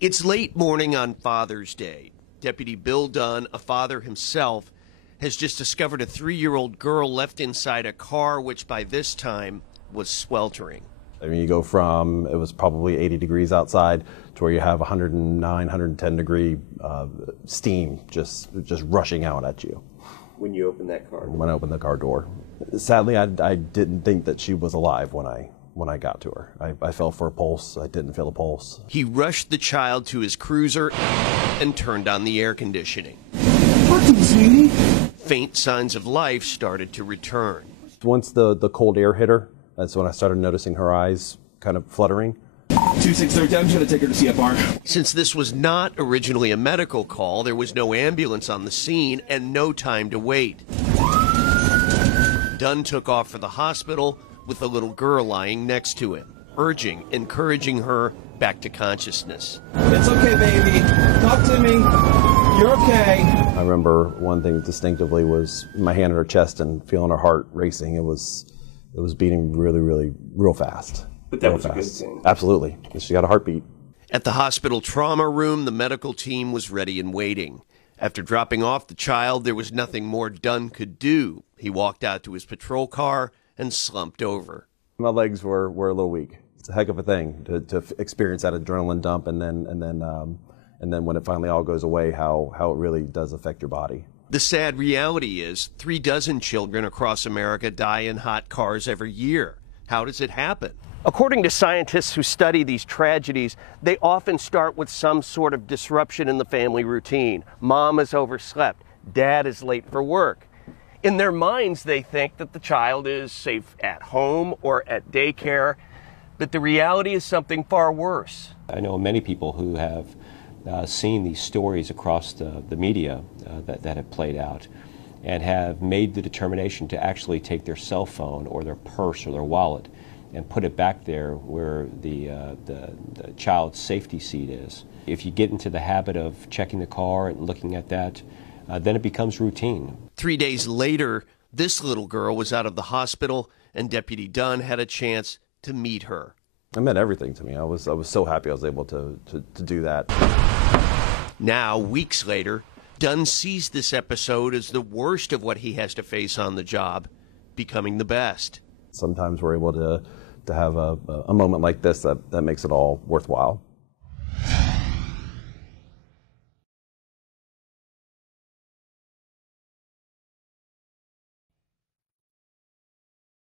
It's late morning on Father's Day. Deputy Bill Dunn, a father himself, has just discovered a 3-year-old girl left inside a car, which by this time was sweltering. I mean, you go from, it was probably 80 degrees outside to where you have 109, 110 degree steam just rushing out at you. When you opened that car door? When I opened the car door. Sadly, I didn't think that she was alive when I got to her. I felt for a pulse. I didn't feel a pulse. He rushed the child to his cruiser and turned on the air conditioning. Faint signs of life started to return. Once the cold air hit her, that's when I started noticing her eyes kind of fluttering. 2630, I'm going to take her to CFR. Since this was not originally a medical call, there was no ambulance on the scene and no time to wait. Dunn took off for the hospital with the little girl lying next to him, encouraging her back to consciousness. It's okay, baby. Talk to me. You're okay. I remember one thing distinctively was my hand on her chest and feeling her heart racing. It was beating real fast. But that was a good thing. Absolutely. She got a heartbeat. At the hospital trauma room, the medical team was ready and waiting. After dropping off the child, there was nothing more Dunn could do. He walked out to his patrol car and slumped over. My legs were a little weak. It's a heck of a thing to experience that adrenaline dump, and then when it finally all goes away, how it really does affect your body. The sad reality is 36 children across America die in hot cars every year. How does it happen? According to scientists who study these tragedies, they often start with some sort of disruption in the family routine. Mom is overslept. Dad is late for work. In their minds, they think that the child is safe at home or at daycare, but the reality is something far worse. I know many people who have seen these stories across the media that have played out and have made the determination to actually take their cell phone or their purse or their wallet and put it back there where the child's safety seat is. If you get into the habit of checking the car and looking at that, then it becomes routine. 3 days later, this little girl was out of the hospital, and Deputy Dunn had a chance to meet her. It meant everything to me. I was so happy I was able to do that. Now, weeks later, Dunn sees this episode as the worst of what he has to face on the job, becoming the best. Sometimes we're able to have a moment like this that makes it all worthwhile.